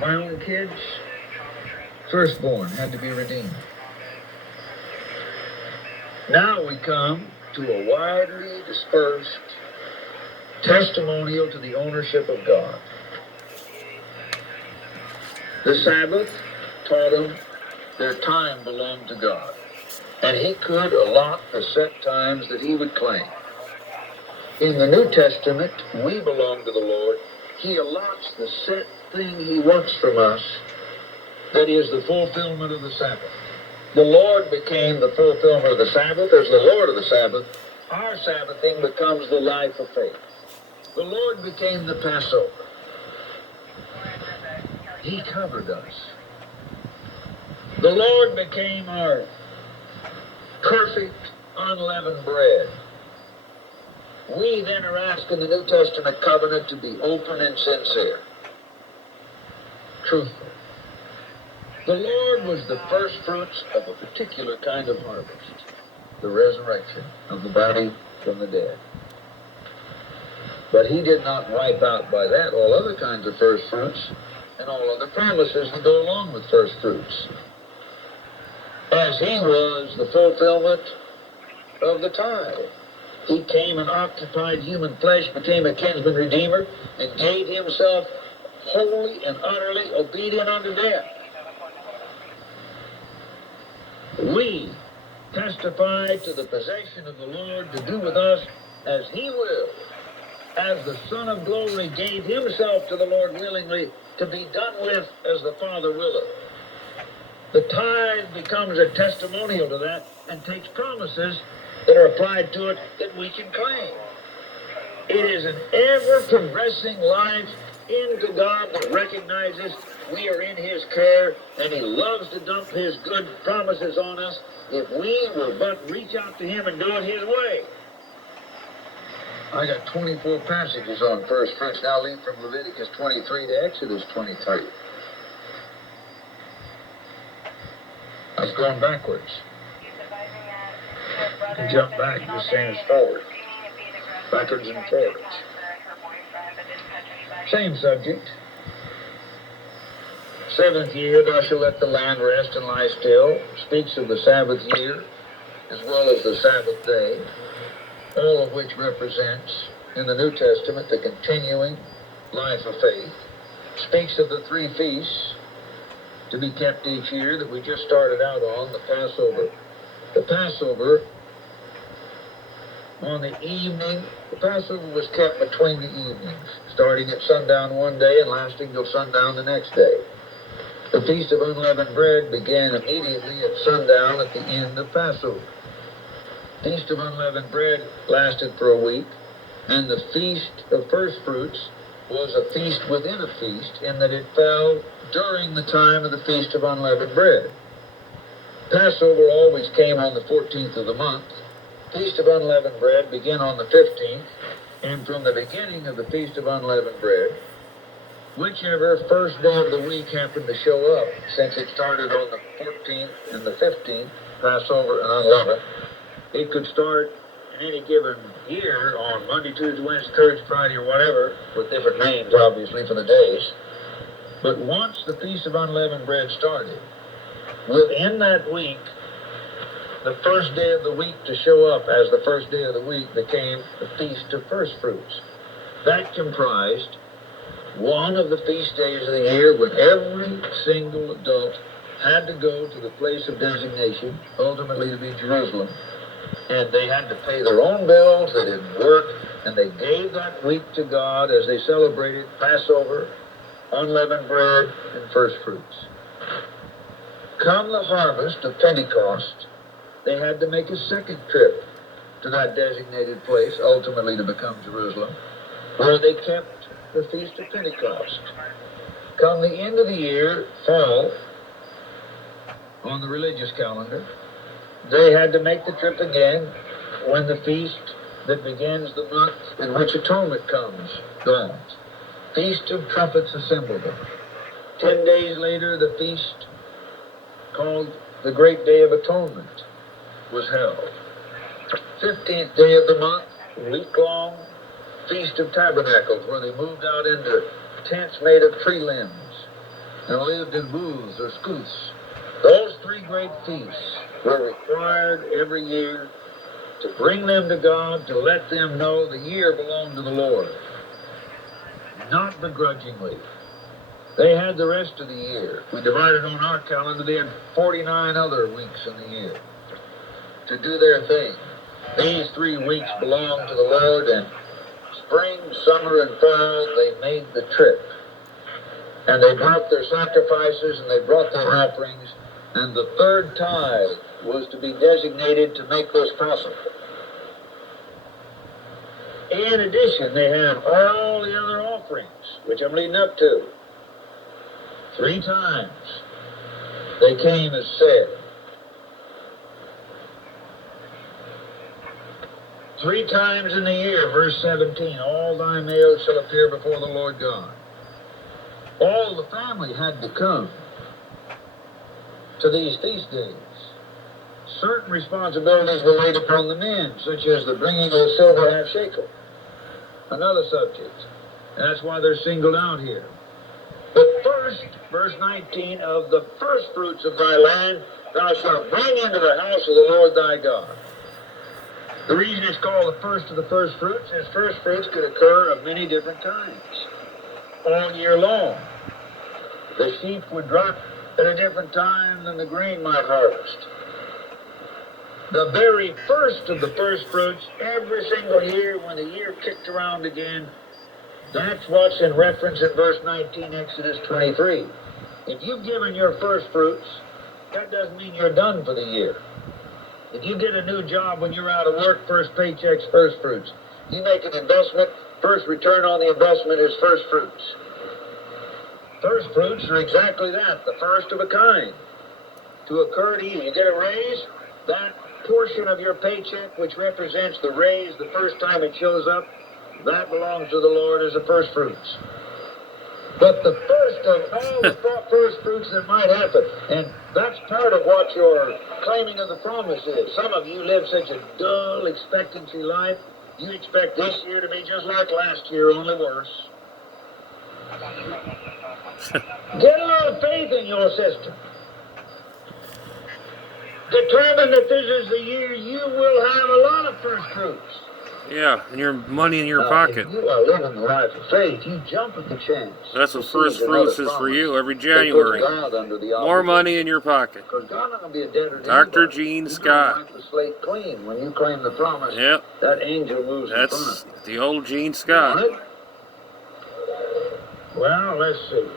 My own kids, firstborn, had to be redeemed. Now we come to a widely dispersed testimonial to the ownership of God. The Sabbath taught them their time belonged to God, and He could allot the set times that He would claim. In the New Testament, we belong to the Lord. He allots the set thing He wants from us, that is the fulfillment of the Sabbath. The Lord became the fulfillment of the Sabbath. As the Lord of the Sabbath, our Sabbathing becomes the life of faith. The Lord became the Passover. He covered us. The Lord became our perfect, unleavened bread. We then are asked in the New Testament covenant to be open and sincere, truthful. The Lord was the first fruits of a particular kind of harvest, the resurrection of the body from the dead. But He did not wipe out by that all other kinds of first fruits and all other promises that go along with first fruits. As He was the fulfillment of the tithe. He came and occupied human flesh, became a kinsman redeemer, and gave Himself wholly and utterly obedient unto death. We testify to the possession of the Lord to do with us as He will, as the Son of glory gave Himself to the Lord willingly to be done with as the Father willeth. The tithe becomes a testimonial to that and takes promises that are applied to it that we can claim. It is an ever-progressing life into God that recognizes we are in His care, and He loves to dump His good promises on us if we will but reach out to Him and do it His way. I got 24 passages on first fruits. Now leap from Leviticus 23 to Exodus 23. I was going backwards. You can jump back, the same as forward. Backwards and forwards. Same subject. Seventh year, thou shalt let the land rest and lie still. Speaks of the Sabbath year, as well as the Sabbath day, all of which represents, in the New Testament, the continuing life of faith. Speaks of the three feasts to be kept each year that we just started out on, the Passover. The Passover on the evening, the Passover was kept between the evenings, starting at sundown one day and lasting till sundown the next day. The Feast of Unleavened Bread began immediately at sundown at the end of Passover. Feast of Unleavened Bread lasted for a week, and the Feast of First Fruits was a feast within a feast in that it fell during the time of the Feast of Unleavened Bread. Passover always came on the 14th of the month. Feast of Unleavened Bread began on the 15th, and from the beginning of the Feast of Unleavened Bread, whichever first day of the week happened to show up, since it started on the 14th and the 15th, Passover and Unleavened, it could start in any given year on Monday, Tuesday, Wednesday, Thursday, Friday, or whatever, with different names, obviously, for the days. But once the Feast of Unleavened Bread started, within that week, the first day of the week to show up as the first day of the week became the Feast of First Fruits. That comprised one of the feast days of the year when every single adult had to go to the place of designation, ultimately to be Jerusalem, and they had to pay their own bills, they didn't work, and they gave that week to God as they celebrated Passover, unleavened bread, and first fruits. Come the harvest of Pentecost, they had to make a second trip to that designated place, ultimately to become Jerusalem, where they kept the Feast of Pentecost. Come the end of the year, fall, on the religious calendar, they had to make the trip again when the feast that begins the month in which atonement comes dawns. Feast of Trumpets assembled them. 10 days later, the feast called the Great Day of Atonement was held. 15th day of the month, week-long Feast of Tabernacles, where they moved out into tents made of tree limbs and lived in booths or skoots. Those 3 great feasts were required every year to bring them to God, to let them know the year belonged to the Lord. Not begrudgingly. They had the rest of the year. We divided on our calendar, they had 49 other weeks in the year to do their thing. These 3 weeks belonged to the Lord, and spring, summer, and fall, they made the trip. And they brought their sacrifices, and they brought their offerings, and the 3rd tithe was to be designated to make this possible. In addition, they have all the other offerings, which I'm leading up to. 3 times they came as said. 3 times in the year, verse 17, all thy males shall appear before the Lord God. All the family had to come to these feast days. Certain responsibilities were laid upon the men, such as the bringing of the silver half shekel. Another subject. And that's why they're singled out here. But first, verse 19, of the first fruits of thy land thou shalt bring into the house of the Lord thy God. The reason it's called the first of the first fruits is first fruits could occur of many different kinds all year long. The sheep would drop at a different time than the grain might harvest. The very first of the first fruits, every single year, when the year kicked around again, that's what's in reference in verse 19, Exodus 23. If you've given your first fruits, that doesn't mean you're done for the year. If you get a new job when you're out of work, first paycheck's first fruits. You make an investment, first return on the investment is first fruits. First fruits are exactly that, the first of a kind. To occur to you, you get a raise, that portion of your paycheck which represents the raise the first time it shows up, that belongs to the Lord as the first fruits. But the first of all the first fruits that might happen, and that's part of what your claiming of the promise is. Some of you live such a dull expectancy life, you expect this year to be just like last year, only worse. Get a little faith in your system. Determine that this is the year you will have a lot of first fruits. Yeah, and your money in your pocket. If you are living the life of faith, you jump at the chance. That's what first fruits is for you every January. More money in your pocket. Dr. Geine Scott. Wipe the slate clean when you claim the promise. Yep. That angel moves in front That's of you. the old Geine Scott. Right? Well, let's see.